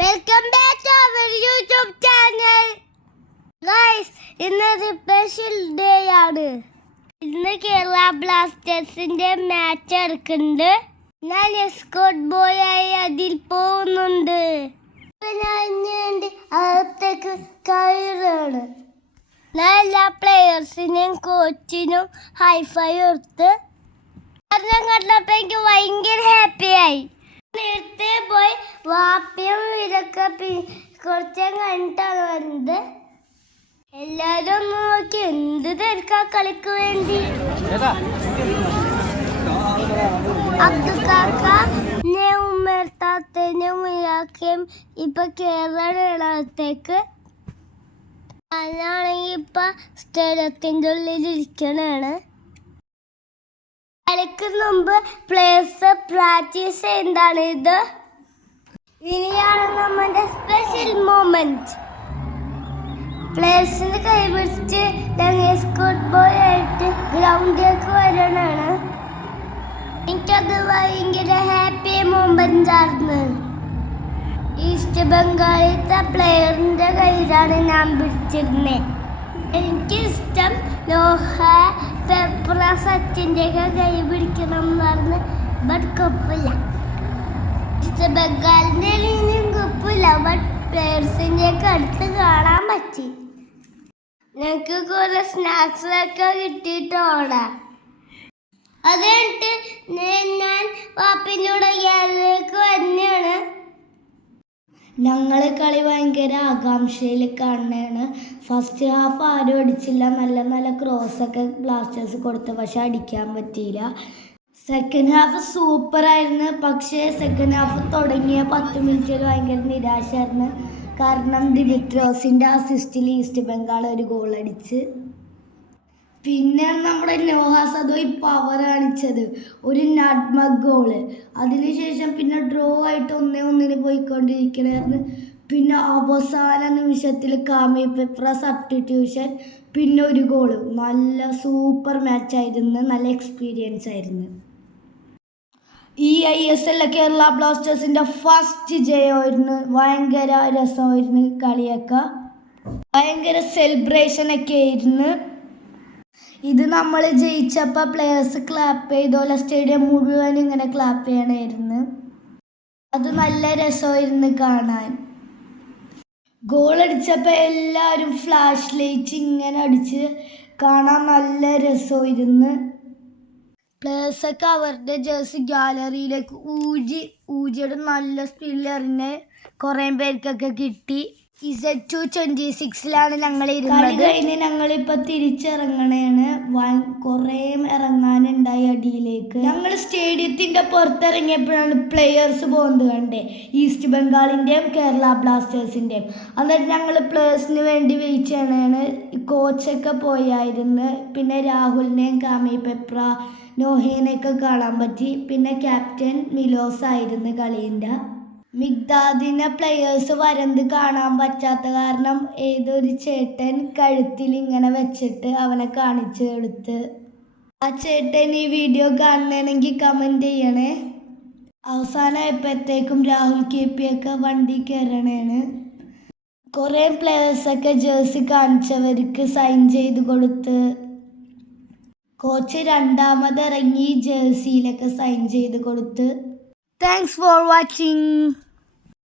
Welcome back to our YouTube channel. Guys, ഇന്നൊരു special day ആണ്. ഇന്ന് കേരള ബ്ലാസ്റ്റേഴ്സിന്റെ മാച്ച് നടക്കുന്നുണ്ട്. ഞാൻ എസ്കോട്ട് ബോയ് ആയി അതിൽ പോകുന്നുണ്ട്. ഞാൻ അകത്തേക്ക് കയറാണ്. ഞാൻ എല്ലാ പ്ലെയേഴ്സിനെയും കോച്ചിനും ഹൈഫൈ കൊടുത്ത് കാരണം കണ്ടപ്പോൾ എനിക്ക് ഭയങ്കര ഹാപ്പിയായി. നേരത്തെ പോയി വാപ്പയും ഇതൊക്കെ കുറച്ച് കഴിഞ്ഞിട്ടാണ് വരുന്നത്. എല്ലാരും ഒന്ന് നോക്കി എന്ത് തിരക്കാ കളിക്ക് വേണ്ടി. അബ്ദുക്കാക്കനെ ഉമ്മർത്താത്തനും ഇയാക്കെയും ഇപ്പൊ കേരളത്തേക്ക്. ഞാനാണെങ്കിൽ ഇപ്പൊ സ്റ്റേഡിയത്തിന്റെ ഉള്ളിൽ ഇരിക്കണാണ്. കളിക്ക് മുമ്പ് പ്ലേയേഴ്സ് പ്രാക്ടീസ് ചെയ്യുന്നതാണ് ഇത്. ഇനിയാണ് നമ്മുടെ സ്പെഷ്യൽ മൊമെന്റ്. പ്ലേയേഴ്സിന് കൈപിടിച്ച് എസ്കോട്ട് ബോയ് ആയിട്ട് ഗ്രൗണ്ടിലേക്ക് വരണാണ്. എനിക്കത് ഭയങ്കര ഹാപ്പി മൊമെന്റ് ആയിരുന്നു. ഈസ്റ്റ് ബംഗാളിലത്തെ പ്ലെയറിന്റെ കയ്യിലാണ് ഞാൻ പിടിച്ചിരുന്നത്. എനിക്കിഷ്ടം ലോഹ പെപ്ര സച്ചിൻ്റെ ഒക്കെ കൈ പിടിക്കണം എന്ന് പറഞ്ഞ്. ബട്ട് കുഴപ്പമില്ല, ഈസ്റ്റ് ബംഗാളിൻ്റെ ഇനിയും കുഴപ്പമില്ല. ബട്ട് പ്ലെയേഴ്സിൻ്റെ ഒക്കെ അടുത്ത് കാണാൻ പറ്റി. ഞങ്ങൾക്ക് കുറെ സ്നാക്സൊക്കെ കിട്ടിയിട്ടോടാ. അത് കഴിഞ്ഞിട്ട് ഞാൻ വാപ്പിൻ്റെ കൂടെ ഗ്യാലറിയിലേക്ക് വന്നെയാണ്. ഞങ്ങൾ കളി ഭയങ്കര ആകാംക്ഷയിൽ കാണുന്നതാണ്. ഫസ്റ്റ് ഹാഫ് ആരും അടിച്ചില്ല. നല്ല നല്ല ക്രോസൊക്കെ ബ്ലാസ്റ്റേഴ്സ് കൊടുത്തു, പക്ഷെ അടിക്കാൻ പറ്റിയില്ല. സെക്കൻഡ് ഹാഫ് സൂപ്പറായിരുന്നു. പക്ഷേ സെക്കൻഡ് ഹാഫ് തുടങ്ങിയ 10 മിനിറ്റിൽ ഭയങ്കര നിരാശയായിരുന്നു. കാരണം ദിമിട്രോസിൻ്റെ അസിസ്റ്റിൽ ഈസ്റ്റ് ബംഗാൾ ഒരു ഗോൾ അടിച്ച്. പിന്നെ നമ്മുടെ നോഹ സദോയ് പവർ കാണിച്ചത് ഒരു നട്ട്മഗ് ഗോള്. അതിനുശേഷം പിന്നെ ഡ്രോ ആയിട്ട് 1-1 പോയിക്കൊണ്ടിരിക്കണായിരുന്നു. പിന്നെ അവസാന നിമിഷത്തിൽ കാമി പെപ്ര സബ്സ്റ്റിറ്റ്യൂഷൻ, പിന്നെ ഒരു ഗോള്. നല്ല സൂപ്പർ മാച്ചായിരുന്നു, നല്ല എക്സ്പീരിയൻസ് ആയിരുന്നു. ഈ ISL കേരള ബ്ലാസ്റ്റേഴ്സിൻ്റെ ഫസ്റ്റ് ജയമായിരുന്നു. ഭയങ്കര രസമായിരുന്നു കളിയൊക്കെ. ഭയങ്കര സെലിബ്രേഷനൊക്കെ ആയിരുന്നു. ഇത് നമ്മൾ ജയിച്ചപ്പോൾ പ്ലെയേഴ്സ് ക്ലാപ്പ് ചെയ്തോലെ സ്റ്റേഡിയം മുഴുവൻ ഇങ്ങനെ ക്ലാപ്പ് ചെയ്യണമായിരുന്നു. അത് നല്ല രസമായിരുന്നു കാണാൻ. ഗോൾ അടിച്ചപ്പോൾ എല്ലാവരും ഫ്ലാഷ് ലൈറ്റ് ഇങ്ങനെ അടിച്ച് കാണാൻ നല്ല രസമായിരുന്നു. പ്ലെയേഴ്സൊക്കെ അവരുടെ ജേഴ്സി ഗാലറിയിലേക്ക് ഊജിയുടെ നല്ല സ്പീഡിൽ എറിഞ്ഞ് കുറേ പേർക്കൊക്കെ കിട്ടി. Z226 ഞങ്ങൾ ഇരുന്നത്. കഴിഞ്ഞ് ഞങ്ങളിപ്പോൾ തിരിച്ചിറങ്ങണേണ്. കുറേ ഇറങ്ങാനുണ്ടായി അടിയിലേക്ക്. ഞങ്ങൾ സ്റ്റേഡിയത്തിൻ്റെ പുറത്തിറങ്ങിയപ്പോഴാണ് പ്ലെയേഴ്സ് പോകുന്നത് കണ്ടേ, ഈസ്റ്റ് ബംഗാളിൻ്റെയും കേരള ബ്ലാസ്റ്റേഴ്സിൻ്റെയും. എന്നിട്ട് ഞങ്ങൾ പ്ലെയേഴ്സിന് വേണ്ടി വെയിറ്റ് ചെയ്യണേണ്. കോച്ചൊക്കെ പോയായിരുന്നു. പിന്നെ രാഹുലിനെയും കാമി പെപ്ര നോഹേനെയൊക്കെ കാണാൻ പറ്റി. പിന്നെ ക്യാപ്റ്റൻ മിലോസ് ആയിരുന്നു കളീൻ്റെ. മിഗ്ദാദിനെ പ്ലെയേഴ്സ് വരന്ത് കാണാൻ പറ്റാത്ത കാരണം ഏതൊരു ചേട്ടൻ കഴുത്തിൽ ഇങ്ങനെ വെച്ചിട്ട് അവനെ കാണിച്ചു കൊടുത്ത്. ആ ചേട്ടൻ ഈ വീഡിയോ കാണണമെങ്കിൽ കമൻറ്റ് ചെയ്യണേ. അവസാനമായപ്പോഴത്തേക്കും രാഹുൽ KP ഒക്കെ വണ്ടി കയറണേണ്. കുറേ പ്ലെയേഴ്സൊക്കെ ജേഴ്സി കാണിച്ചവർക്ക് സൈൻ ചെയ്ത് കൊടുത്ത്. കോച്ച് രണ്ടാമത് ഇറങ്ങി ജേഴ്സിയിലൊക്കെ സൈൻ ചെയ്ത് കൊടുത്ത്. Thanks for watching.